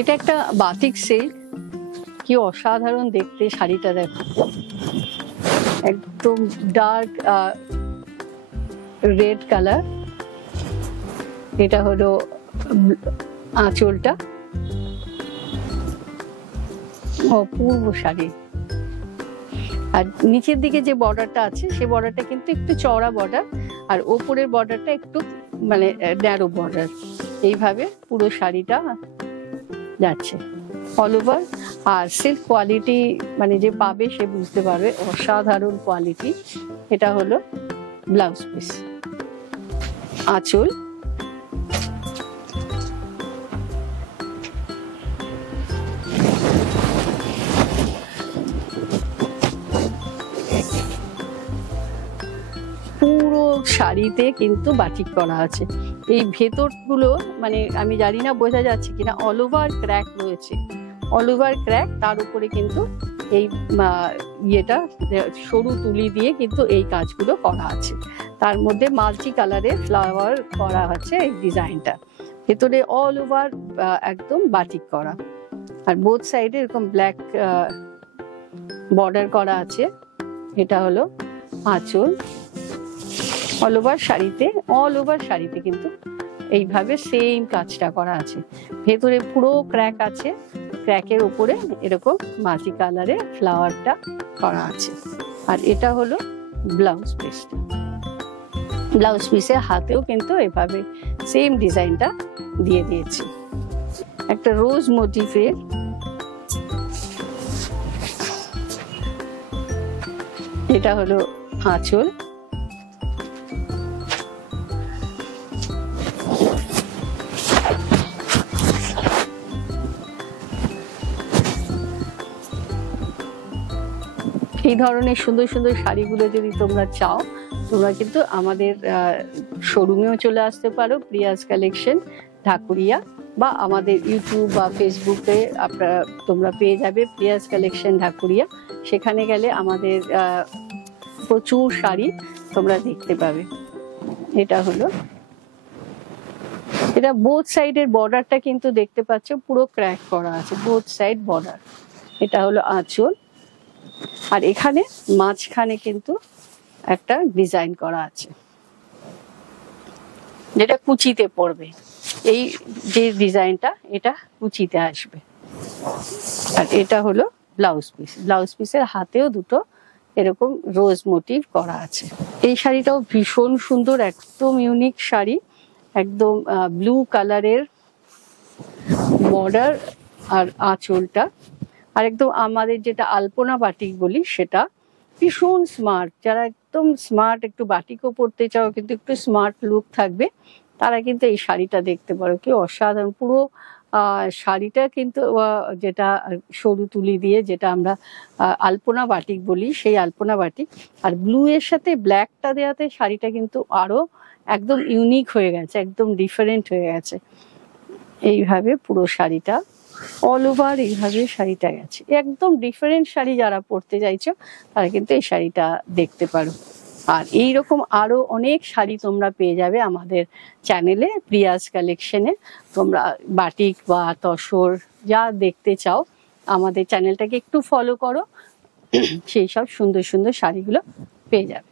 এটা একটা batik silk, কি অসাধারণ দেখতে শাড়িটা, দেখো একদম ডার্ক রেড কালার। এটা হলো আঁচলটা, অপূর্ব শাড়ি। আর নিচের দিকে যে বর্ডারটা আছে সেই বর্ডারটা কিন্তু একটু চওড়া বর্ডার, আর ওপরের বর্ডারটা একটু মানে ন্যারো বর্ডার। এইভাবে পুরো শাড়িটা যাচ্ছে অল ওভার। আর সিল্ক কোয়ালিটি মানে যে পাবে সে বুঝতে পারবে, অসাধারণ কোয়ালিটি। এটা হলো ব্লাউজ পিস, আঁচল, পুরো শাড়িতে কিন্তু বাটিক করা আছে। এই ভেতরগুলো মানে আমি জানি না বোঝা যাচ্ছে কিনা, অল ওভার ক্র্যাক রয়েছে, অল ওভার ক্র্যাক। তার উপরে কিন্তু এই ইয়েটা সরু তুলি দিয়ে কিন্তু এই কাজগুলো করা আছে। তার মধ্যে মাল্টি কালারের ফ্লাওয়ার করা হচ্ছে এই ডিজাইনটা। ভেতরে অল ওভার একদম বাটিক করা, আর বোথ সাইডে এরকম ব্ল্যাক বর্ডার করা আছে। এটা হলো আঁচল। অল ওভার শাড়িতে কিন্তু এইভাবে সেম কাজটা করা আছে। ভেতরে পুরো ক্র্যাক আছে, ক্র্যাকের উপরে এরকম মাল্টি কালারে ফ্লাওয়ারটা করা আছে। আর এটা হলো ব্লাউজ পিসটা। ব্লাউজ পিসের হাতেও কিন্তু এভাবে সেম ডিজাইনটা দিয়ে দিয়েছি, একটা রোজ মোটিফের। এটা হলো আঁচল। এই ধরনের সুন্দর সুন্দর শাড়িগুলো যদি তোমরা চাও, তোমরা কিন্তু আমাদের শোরুমেও চলে আসতে পারো, প্রিয়াস কালেকশন ঢাকুরিয়া, বা আমাদের ইউটিউব বা ফেসবুকে তোমরা পেয়ে যাবে প্রিয়াস কালেকশন ঢাকুরিয়া। সেখানে গেলে আমাদের প্রচুর শাড়ি তোমরা দেখতে পাবে। এটা হলো, এটা বোথ সাইডের বর্ডারটা কিন্তু দেখতে পাচ্ছ পুরো ক্র্যাক করা আছে, বোথ সাইড বর্ডার। এটা হলো আঁচল, আর এখানে মাঝখানে কিন্তু একটা ডিজাইন করা আছে যেটা কুচিতে পড়বে। এই যে ডিজাইনটা এটা কুচিতে আসবে। আর এটা হলো ব্লাউজ পিস। ব্লাউজ পিসের হাতেও দুটো এরকম রোজ মোটিভ করা আছে। এই শাড়িটাও ভীষণ সুন্দর, একদম ইউনিক শাড়ি, একদম ব্লু কালারের বর্ডার আর আঁচলটা। আর একদম আমাদের যেটা আলপনা বাটিক বলি সেটা, ভীষণ স্মার্ট। যারা একদম স্মার্ট, একটু বাটিকও পরতে চাও কিন্তু একটু স্মার্ট লুক থাকবে, তারা কিন্তু এই শাড়িটা দেখতে পারো, কি অসাধারণ। পুরো শাড়িটা কিন্তু যেটা সরু তুলি দিয়ে যেটা আমরা আলপনা বাটিক বলি, সেই আলপনা বাটিক। আর ব্লু এর সাথে ব্ল্যাকটা দেওয়াতে শাড়িটা কিন্তু আরো একদম ইউনিক হয়ে গেছে, একদম ডিফারেন্ট হয়ে গেছে। এইভাবে পুরো শাড়িটা অল ওভার এইভাবে শাড়িটা গেছে। একদম ডিফারেন্ট শাড়ি যারা পরতে চাইছো তারা কিন্তু এই শাড়িটা দেখতে পারো। আর এইরকম আরো অনেক শাড়ি তোমরা পেয়ে যাবে আমাদের চ্যানেলে প্রিয়াস কালেকশনে। তোমরা বাটিক বা তসর যা দেখতে চাও আমাদের চ্যানেলটাকে একটু ফলো করো, সেই সব সুন্দর সুন্দর শাড়িগুলো পেয়ে যাবে।